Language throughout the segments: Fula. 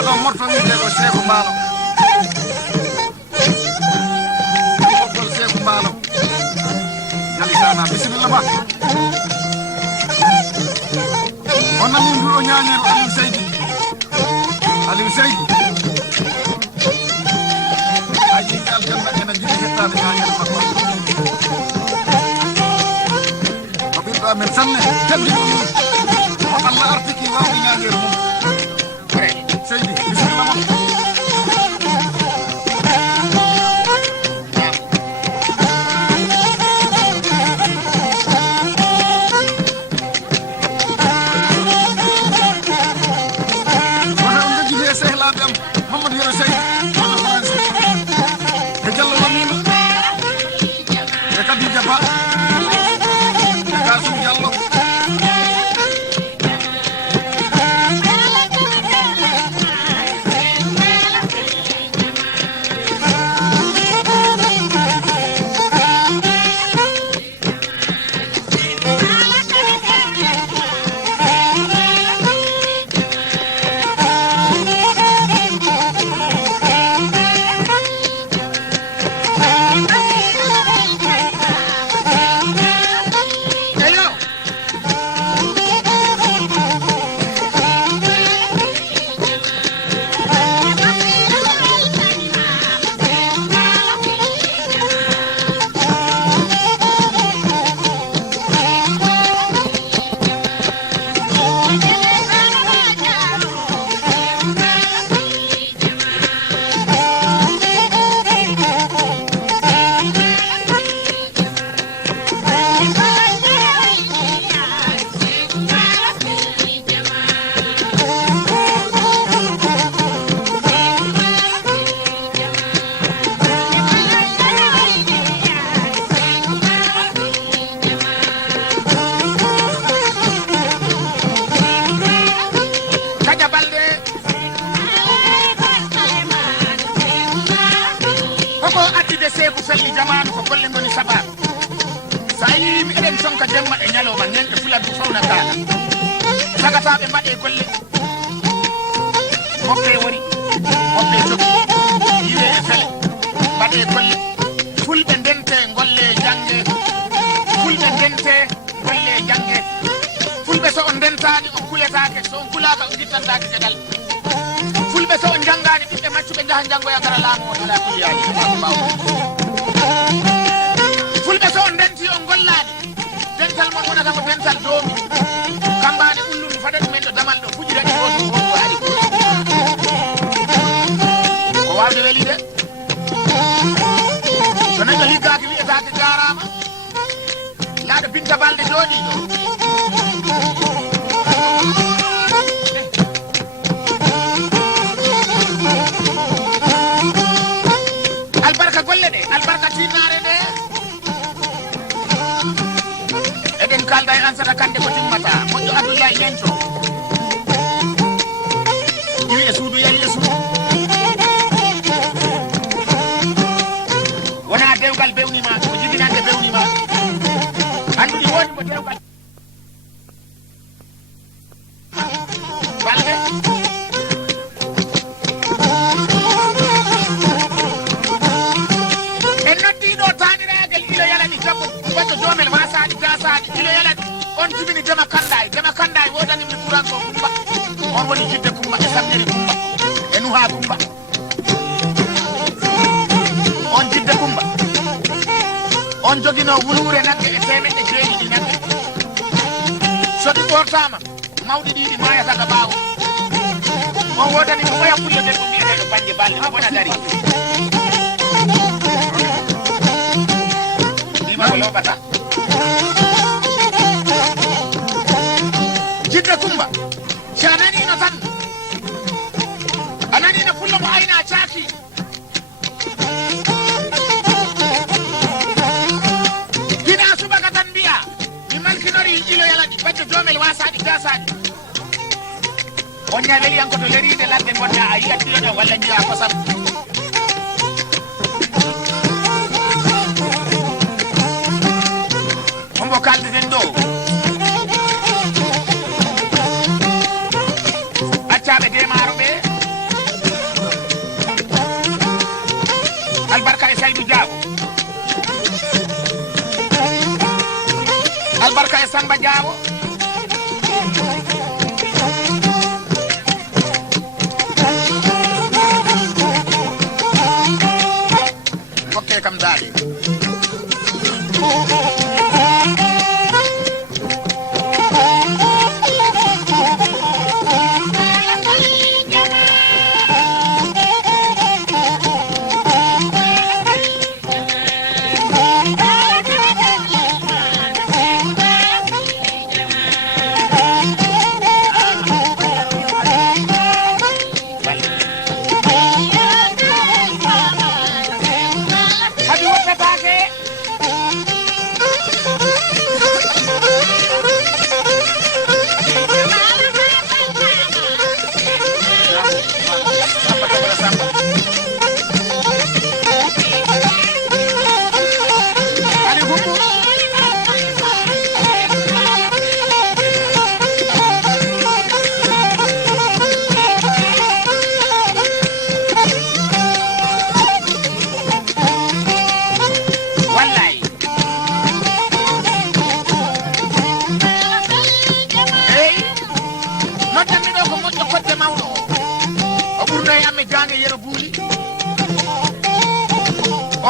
oɗon morto wiide ko Seeku Mbaalo ɓoggol Seeku Mbaalo jalisana bisimilla ma on nani nduɗo ñañel Aliou Seydi ayi aljanna ena jiɗi hettade ñañel makko ko ɓiɗɗo amen sanne teddi ɗum ko Allah artiki wawde ñañel mum Seydi bisimilla ma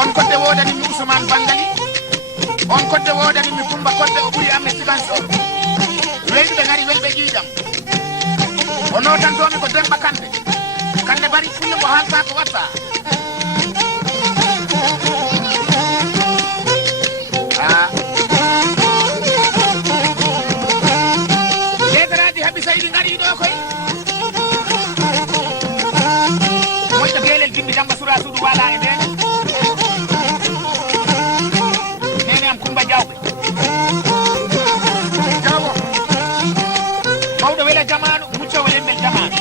on kodde wodani mi Ousmane Bangali on kodde wodani mi Kumba kodde o ɓuri amme siganso weyɓe ngari welɓe ƴiiƴam o notantomi ko Demba Kande bari fulle ko haalta ko watta letaraji haɓi saydi ngari ɗo koy moƴƴo guelel jimbi Damba Sura Suudu wala e nden nene am Kumba Diawɓe jawo mawɗo wela jamanu muccowo lembel jamanu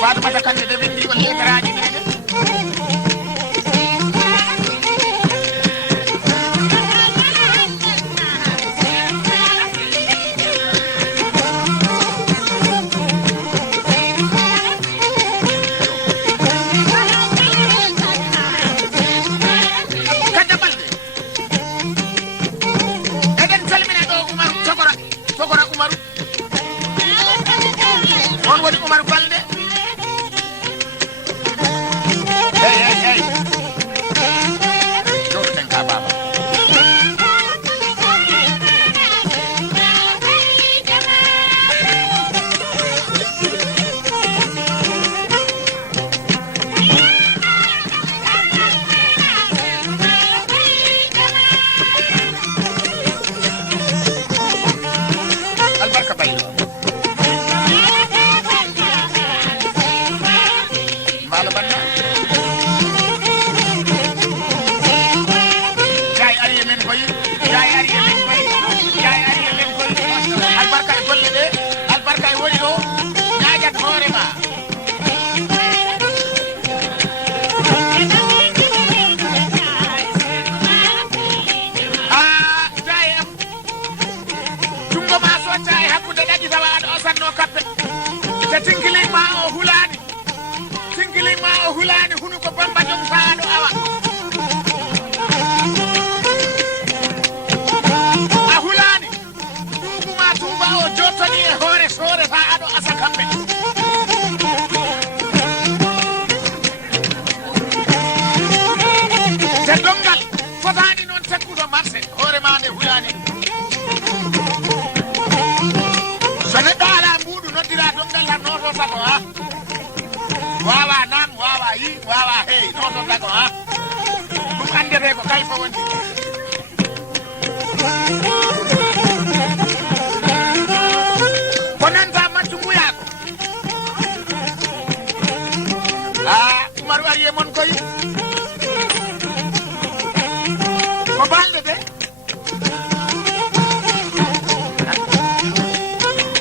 Fatoumata Kande de windi ko letaraji nene Kadda Balde eɗen salmina ɗo Umaru Togora Umaru on woni Umaru Balde hey jooɗo ten ka baba albarka baylo mbalo banna albarka e golle ɗe albarka e woni ɗo ñaƴat hoorema jaye am jungo ma socca e hakkude ɗaƴi tawa aɗa osanno kappe te tinkilima o hulani hunu ko Bamba jom fa aɗo awa Tuuba o jottoni e hoore soore fa aɗo asa kamɓe te dongal fotani noon tekkuɗo marché hoore ma nde hulani so neɗɗo ala mbuɗu noddira dongal tan noto sago ha wawa nan wawa yi wawa hey noto sago ha ɗum andete ko kayfa woni konanta mattu mbuyako Umaru ari e mon koy ko balde de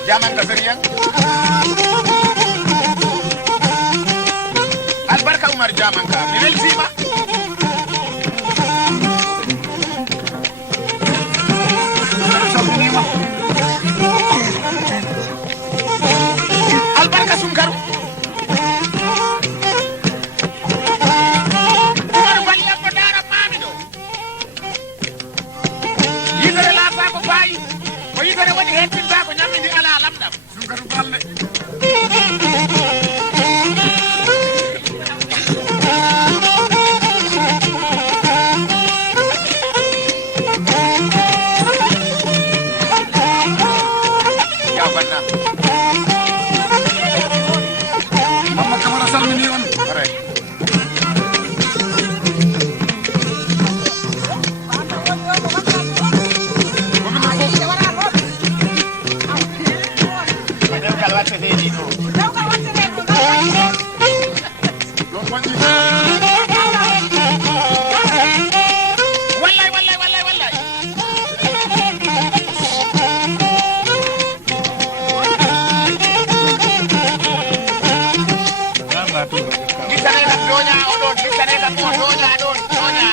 jamanta seriyan albarka Umar jamanka mi weltima albarka Sunkaru Umaru balli ko dara mami ɗo yitere laata ko fayi ko yitere woni hettinta ko ñammidi ala lamɗam Sunkaru balle yaw banna Mama Camara salmini on Doña o doña, doña.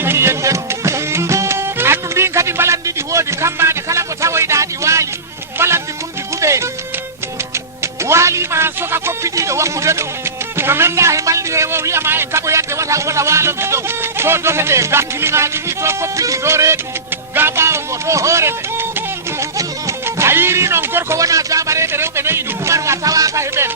salmini yenden andu ndin kadi mbalandi ɗi woodi kammade kala ko tawoyɗa ɗi waali mbalandi kumdi guɓeeri waalima han soka koppiɗiɗo wakkude ɗo to memɗa he mbaldi he wo wiyama e kaɓo yadde wata waalode dow to dote ɗe gantiliŋaji ɗi to koppiɗi to reedu ga ɓaawo ngo to hoore nde a yiri noon gorko wona jaɓareɓe rewɓe nayi ɗum umarga tawaka he ɓen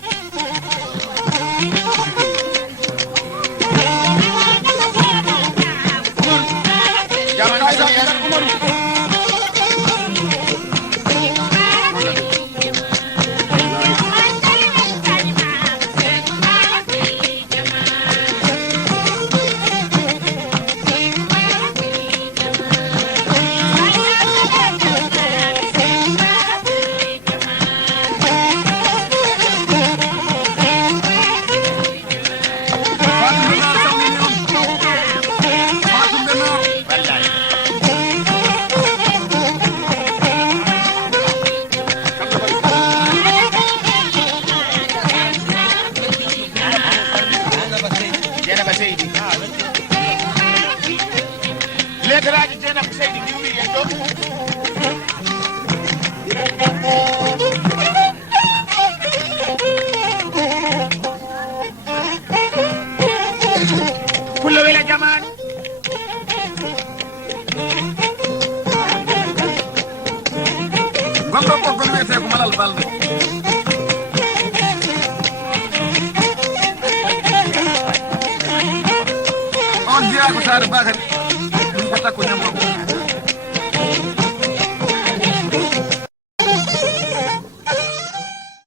leteraji Dieynaba Seydi giwmi en ɗo pullo wela jamanu gonɗo ɓoggol wiyete ko malal balde on jeeya ko Sare Bakary ɗum ko takko ñambo